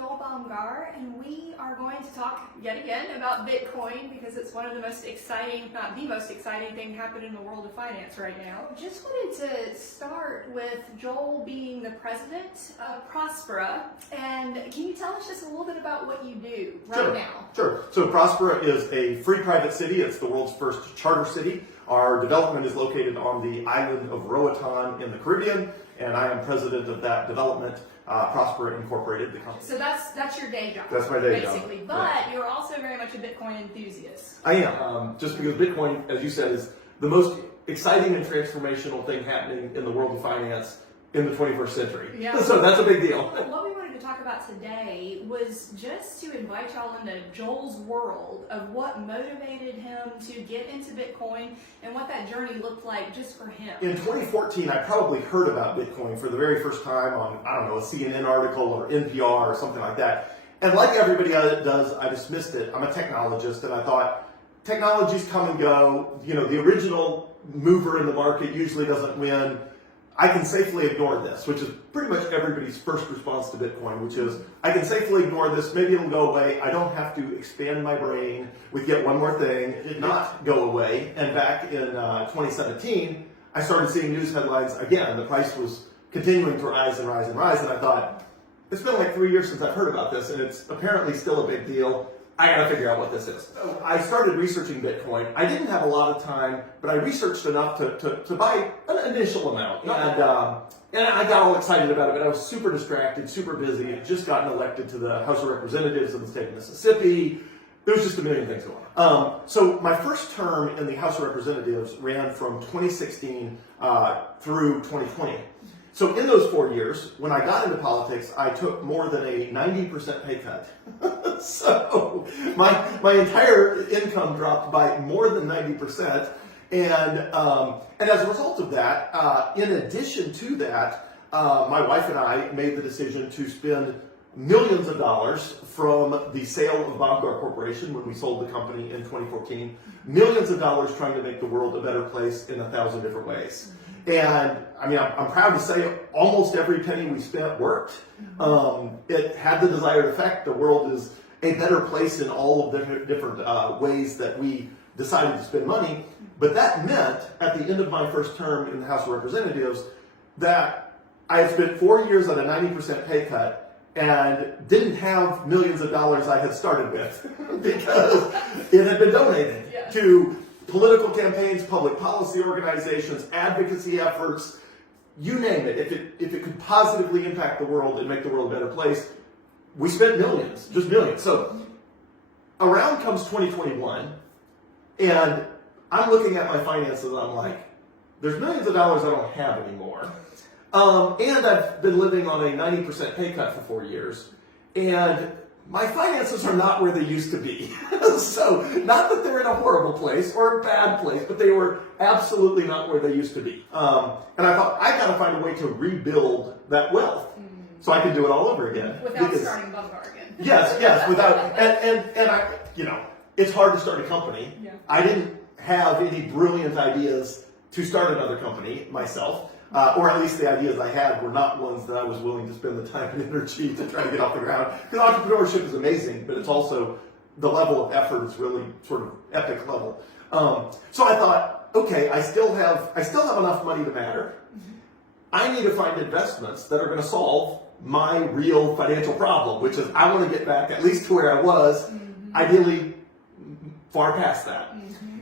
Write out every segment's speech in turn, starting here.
Joel Baumgar, and we are going to talk yet again about Bitcoin because it's one of the most exciting, not the most exciting thing happening in the world of finance right now. Just wanted to start with Joel being the president of Prospera, and can you tell us just a little bit about what you do right now? Sure. So Prospera is a free private city. It's the world's first charter city. Our development is located on the island of Roatan in the Caribbean, and I am president of that development. Prospera Incorporated, the company. So that's your day job. That's my day job. Basically, but you're also very much a Bitcoin enthusiast. I am, just because Bitcoin, as you said, is the most exciting and transformational thing happening in the world of finance in the 21st century. Yeah. So that's a big deal. What we wanted to talk about today was just to invite y'all into Joel's world of what motivated him to get into Bitcoin and what that journey looked like just for him. In 2014, I probably heard about Bitcoin for the very first time on, I don't know, a CNN article or NPR or something like that. And like everybody does, I dismissed it. I'm a technologist, and I thought, technologies come and go. You know, the original mover in the market usually doesn't win. I can safely ignore this, which is pretty much everybody's first response to Bitcoin, which is, I can safely ignore this, maybe it'll go away, I don't have to expand my brain with yet one more thing. It did not go away, and back in 2017, I started seeing news headlines again. The price was continuing to rise and rise and rise, and I thought, it's been like 3 years since I've heard about this, and it's apparently still a big deal. I gotta figure out what this is. So I started researching Bitcoin. I didn't have a lot of time, but I researched enough to buy an initial amount. And I got all excited about it, but I was super distracted, super busy. I had just gotten elected to the House of Representatives in the state of Mississippi. There was just a million things going on. So my first term in the House of Representatives ran from 2016 through 2020. So in those 4 years, when I got into politics, I took more than a 90% pay cut. So my entire income dropped by more than 90%. And as a result of that, in addition to that, my wife and I made the decision to spend millions of dollars from the sale of Baumgar Corporation when we sold the company in 2014, millions of dollars trying to make the world a better place in 1,000 different ways. And I mean, I'm proud to say almost every penny we spent worked. It had the desired effect. The world is a better place in all of the different ways that we decided to spend money. But that meant, at the end of my first term in the House of Representatives, that I had spent 4 years on a 90% pay cut and didn't have millions of dollars I had started with because it had been donated to political campaigns, public policy organizations, advocacy efforts, you name it. If it could positively impact the world and make the world a better place, we spent millions, just millions. So around comes 2021, and I'm looking at my finances and I'm like, there's millions of dollars I don't have anymore. And I've been living on a 90% pay cut for 4 years. And my finances are not where they used to be. So, not that they're in a horrible place or a bad place, but they were absolutely not where they used to be. And I thought, I gotta find a way to rebuild that wealth so I can do it all over again. Without starting Baumgar again. Yes, without, and I, you know, it's hard to start a company. Yeah. I didn't have any brilliant ideas to start another company myself. Or at least the ideas I had were not ones that I was willing to spend the time and energy to try to get off the ground. Because entrepreneurship is amazing, but it's also the level of effort is really sort of epic level. So I thought, okay, I still have enough money to matter. I need to find investments that are going to solve my real financial problem, which is I want to get back at least to where I was, ideally far past that.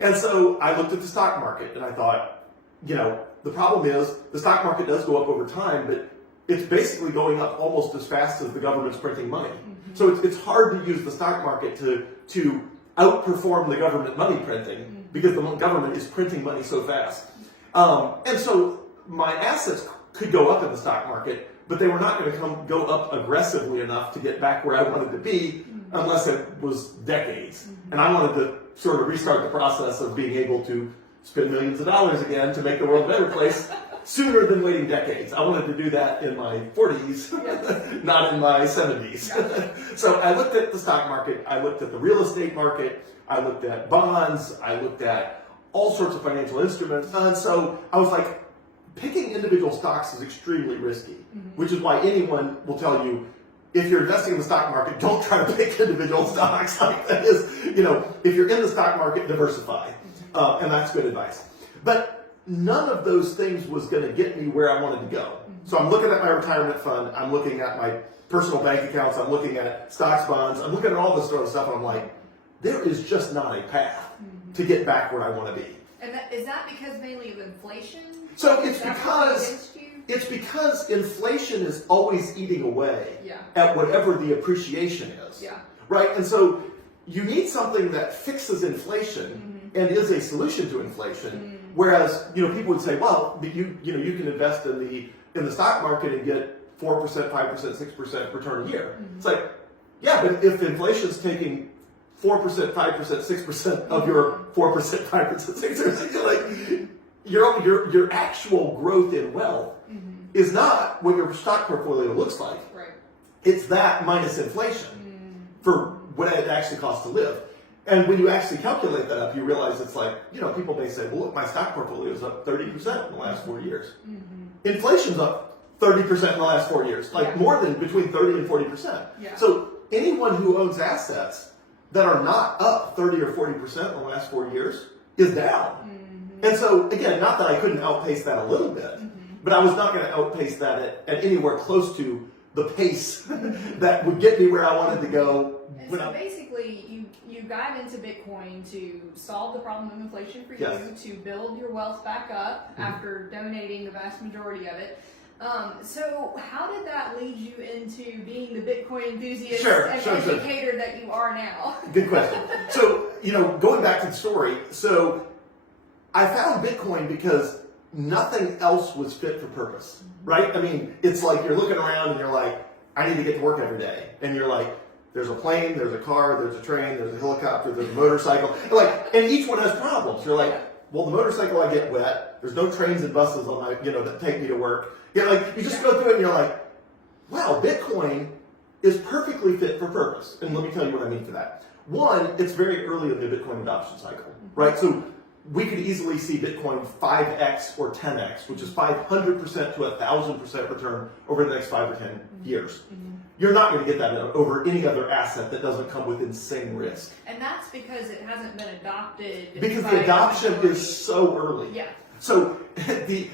And so I looked at the stock market and I thought, you know, the problem is the stock market does go up over time, but it's basically going up almost as fast as the government's printing money. So it's hard to use the stock market to outperform the government money printing because the government is printing money so fast. And so my assets could go up in the stock market, but they were not going to go up aggressively enough to get back where I wanted to be unless it was decades. And I wanted to sort of restart the process of being able to spend millions of dollars again to make the world a better place sooner than waiting decades. I wanted to do that in my 40s, not in my 70s. So I looked at the stock market, I looked at the real estate market, I looked at bonds, I looked at all sorts of financial instruments. And so I was like, picking individual stocks is extremely risky, which is why anyone will tell you if you're investing in the stock market, don't try to pick individual stocks. Like that is, if you're in the stock market, diversify. And that's good advice. But none of those things was going to get me where I wanted to go. So I'm looking at my retirement fund. I'm looking at my personal bank accounts. I'm looking at stocks, bonds. I'm looking at all this sort of stuff. And I'm like, there is just not a path to get back where I want to be. And is that because mainly of inflation? So it's because inflation is always eating away at whatever the appreciation is. Yeah. Right? And so you need something that fixes inflation and is a solution to inflation. Whereas, people would say, well, you can invest in the stock market and get 4%, 5%, 6% return a year. It's like, yeah, but if inflation's taking 4%, 5%, 6% of your 4%, 5%, 6%, like your actual growth in wealth is not what your stock portfolio looks like. Right. It's that minus inflation for what it actually costs to live. And when you actually calculate that up, you realize it's like, people may say, well, look, my stock portfolio is up 30% in the last 4 years. Inflation's up 30% in the last 4 years, like more than between 30 and 40%. Yeah. So anyone who owns assets that are not up 30 or 40% in the last 4 years is down. And so, again, not that I couldn't outpace that a little bit, but I was not going to outpace that at anywhere close to the pace that would get me where I wanted to go. And so basically, you got into Bitcoin to solve the problem of inflation for you, to build your wealth back up after donating the vast majority of it. So how did that lead you into being the Bitcoin enthusiast and educator that you are now? Good question. So, going back to the story, so I found Bitcoin because nothing else was fit for purpose, right? I mean, it's like you're looking around and you're like, I need to get to work every day. And you're like, there's a plane, there's a car, there's a train, there's a helicopter, there's a motorcycle. And each one has problems. You're like, well, the motorcycle, I get wet. There's no trains and buses on my, that take me to work. You just go through it and you're like, wow, Bitcoin is perfectly fit for purpose. And let me tell you what I mean for that. One, it's very early in the Bitcoin adoption cycle, right? So we could easily see Bitcoin 5x or 10x, which is 500% to 1,000% return over the next 5 or 10 years. You're not going to get that over any other asset that doesn't come with insane risk. And that's because it hasn't been adopted. Because the adoption is so early. Yeah. So the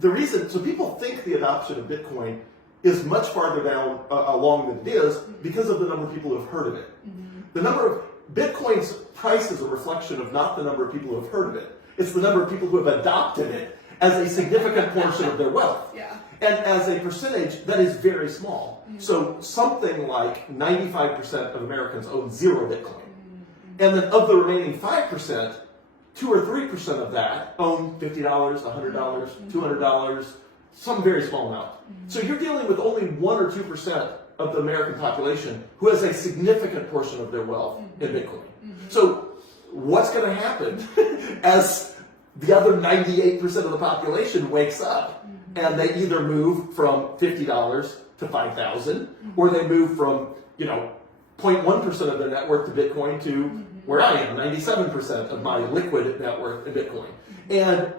reason, so people think the adoption of Bitcoin is much farther down along than it is because of the number of people who have heard of it. The number of Bitcoin's price is a reflection of not the number of people who have heard of it. It's the number of people who have adopted it as a significant portion of their wealth. Yeah. And as a percentage, that is very small. So something like 95% of Americans own 0 Bitcoin. And then of the remaining 5%, 2 or 3% of that own $50, $100, $200, some very small amount. So you're dealing with only 1 or 2% of the American population who has a significant portion of their wealth in Bitcoin. So what's going to happen as the other 98% of the population wakes up and they either move from $50 to $5,000 or they move from, 0.1% of their net worth to Bitcoin to where I am, 97% of my liquid net worth in Bitcoin. And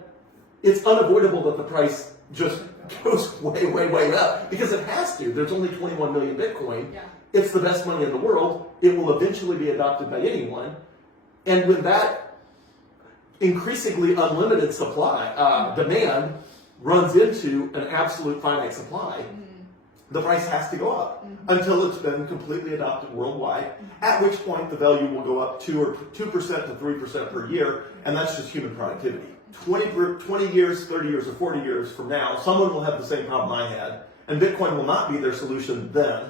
it's unavoidable that the price just goes way, way, way up because it has to. There's only 21 million Bitcoin. Yeah. It's the best money in the world. It will eventually be adopted by anyone. And when that increasingly unlimited supply, demand runs into an absolute finite supply, the price has to go up until it's been completely adopted worldwide, at which point the value will go up 2% to 3% per year, and that's just human productivity. 20 years, 30 years, or 40 years from now, someone will have the same problem I had, and Bitcoin will not be their solution then,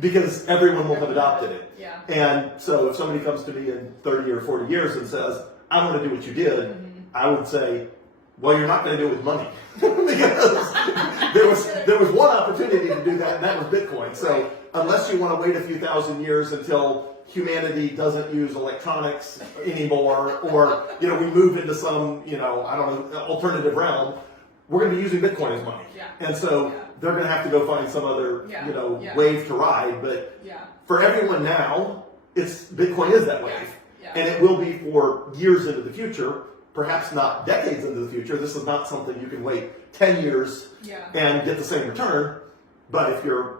because everyone will have adopted it. Yeah. And so if somebody comes to me in 30 or 40 years and says, I want to do what you did, I would say, well, you're not going to do it with money. Because there was one opportunity to do that, and that was Bitcoin. So unless you want to wait a few thousand years until humanity doesn't use electronics anymore, or we move into some alternative realm, we're going to be using Bitcoin as money. Yeah. And so they're going to have to go find some other wave to ride. But for everyone now, Bitcoin is that wave, and it will be for years into the future. Perhaps not decades into the future. This is not something you can wait 10 years and get the same return. But if you're,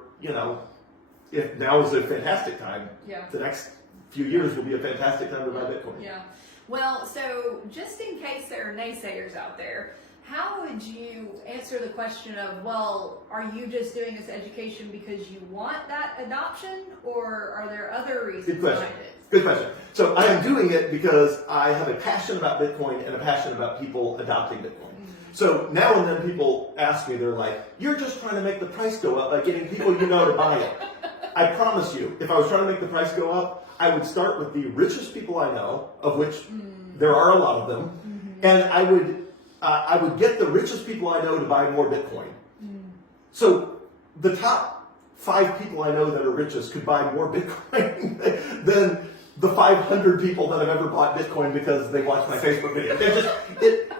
if now is a fantastic time, Yeah. the next few years will be a fantastic time to buy Bitcoin. Yeah. Well, so just in case there are naysayers out there, how would you answer the question of, well, are you just doing this education because you want that adoption, or are there other reasons Good question. behind it? Good question. So I am doing it because I have a passion about Bitcoin and a passion about people adopting Bitcoin. So now and then people ask me, they're like, you're just trying to make the price go up by getting people you know to buy it. I promise you, if I was trying to make the price go up, I would start with the richest people I know, of which there are a lot of them, and I would get the richest people I know to buy more Bitcoin. So the top 5 people I know that are richest could buy more Bitcoin than the 500 people that have ever bought Bitcoin because they watched my Facebook video.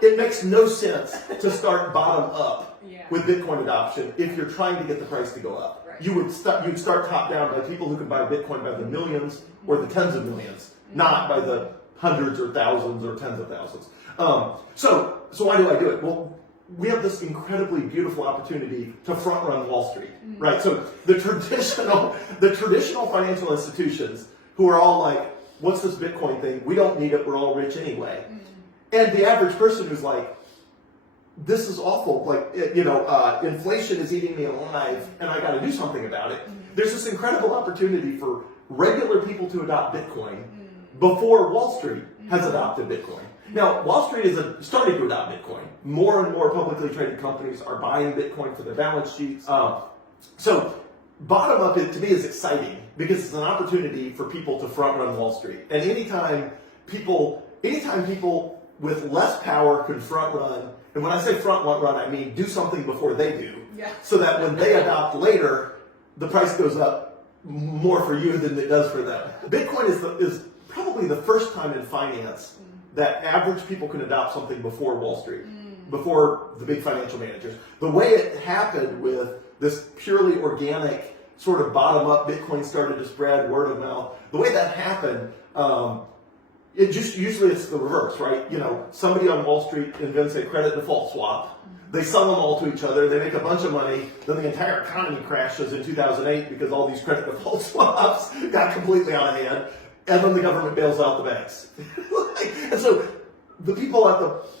It makes no sense to start bottom up with Bitcoin adoption if you're trying to get the price to go up. Right. You'd start top down by people who can buy Bitcoin by the millions or the tens of millions, not by the hundreds or thousands or tens of thousands. So why do I do it? Well, we have this incredibly beautiful opportunity to front run Wall Street, right? So the traditional financial institutions who are all like, what's this Bitcoin thing? We don't need it. We're all rich anyway. And the average person who's like, this is awful. Like, inflation is eating me alive and I got to do something about it. There's this incredible opportunity for regular people to adopt Bitcoin before Wall Street has adopted Bitcoin. Now, Wall Street is starting to adopt Bitcoin. More and more publicly traded companies are buying Bitcoin for their balance sheets. So bottom up, to me, is exciting because it's an opportunity for people to front run Wall Street. And anytime people with less power can front run, and when I say front run, I mean do something before they do, so that when they adopt later, the price goes up more for you than it does for them. Bitcoin is probably the first time in finance that average people can adopt something before Wall Street, before the big financial managers. The way it happened with this purely organic sort of bottom-up Bitcoin started to spread, word of mouth. The way that happened, usually it's the reverse, right? Somebody on Wall Street invents a credit default swap. They sell them all to each other. They make a bunch of money. Then the entire economy crashes in 2008 because all these credit default swaps got completely out of hand. And then the government bails out the banks. And so the people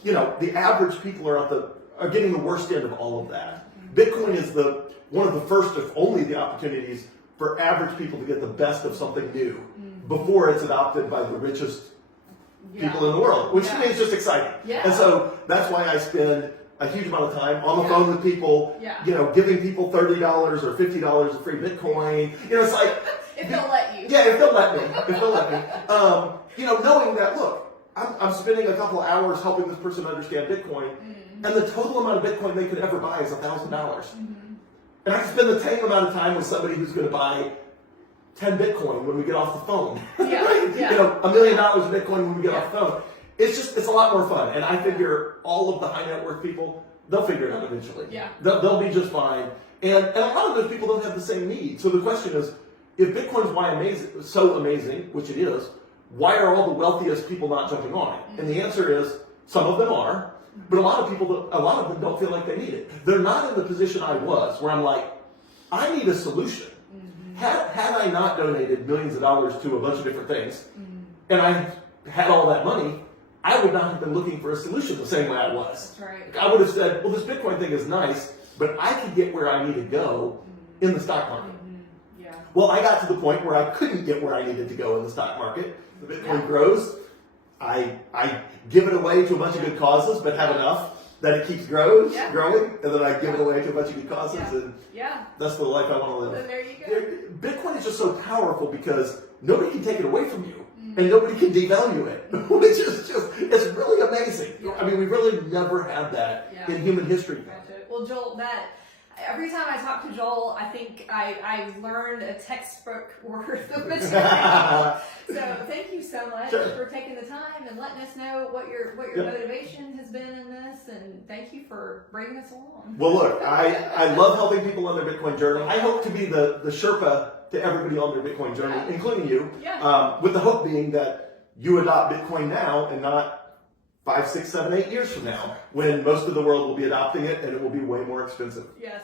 the average people are getting the worst end of all of that. Bitcoin is one of the first, if only, the opportunities for average people to get the best of something new before it's adopted by the richest people in the world, which to me is just exciting. And so that's why I spend a huge amount of time on the phone with people, giving people $30 or $50 of free Bitcoin. It's like, if they'll let you. Yeah, if they'll let me. Knowing that, look, I'm spending a couple of hours helping this person understand Bitcoin, and the total amount of Bitcoin they could ever buy is $1,000. And I can spend the same amount of time with somebody who's going to buy 10 Bitcoin when we get off the phone. $1 million of Bitcoin when we get off the phone. It's a lot more fun. And I figure all of the high net worth people, they'll figure it out eventually. They'll be just fine. And a lot of those people don't have the same need. So the question is, if Bitcoin's so amazing, which it is, why are all the wealthiest people not jumping on it? And the answer is, some of them are, but a lot of them don't feel like they need it. They're not in the position I was, where I'm like, I need a solution. Had I not donated millions of dollars to a bunch of different things, and I had all that money, I would not have been looking for a solution the same way I was. That's right. I would have said, well, this Bitcoin thing is nice, but I could get where I need to go in the stock market. Well, I got to the point where I couldn't get where I needed to go in the stock market. The Bitcoin grows. I give it away to a bunch of good causes, but have enough that it keeps growing, and then I give it away to a bunch of good causes, and that's the life I want to live. Then there you go. Bitcoin is just so powerful because nobody can take it away from you, and nobody can devalue it, which is it's really amazing. I mean, we really never had that in human history. Well, Joel, every time I talk to Joel, I think I've learned a textbook worth of material. So thank you so much for taking the time and letting us know what your motivation has been in this, and thank you for bringing us along. Well, look, I love helping people on their Bitcoin journey. I hope to be the Sherpa to everybody on their Bitcoin journey, including you, with the hope being that you adopt Bitcoin now and not 5, 6, 7, 8 years from now, when most of the world will be adopting it and it will be way more expensive. Yes.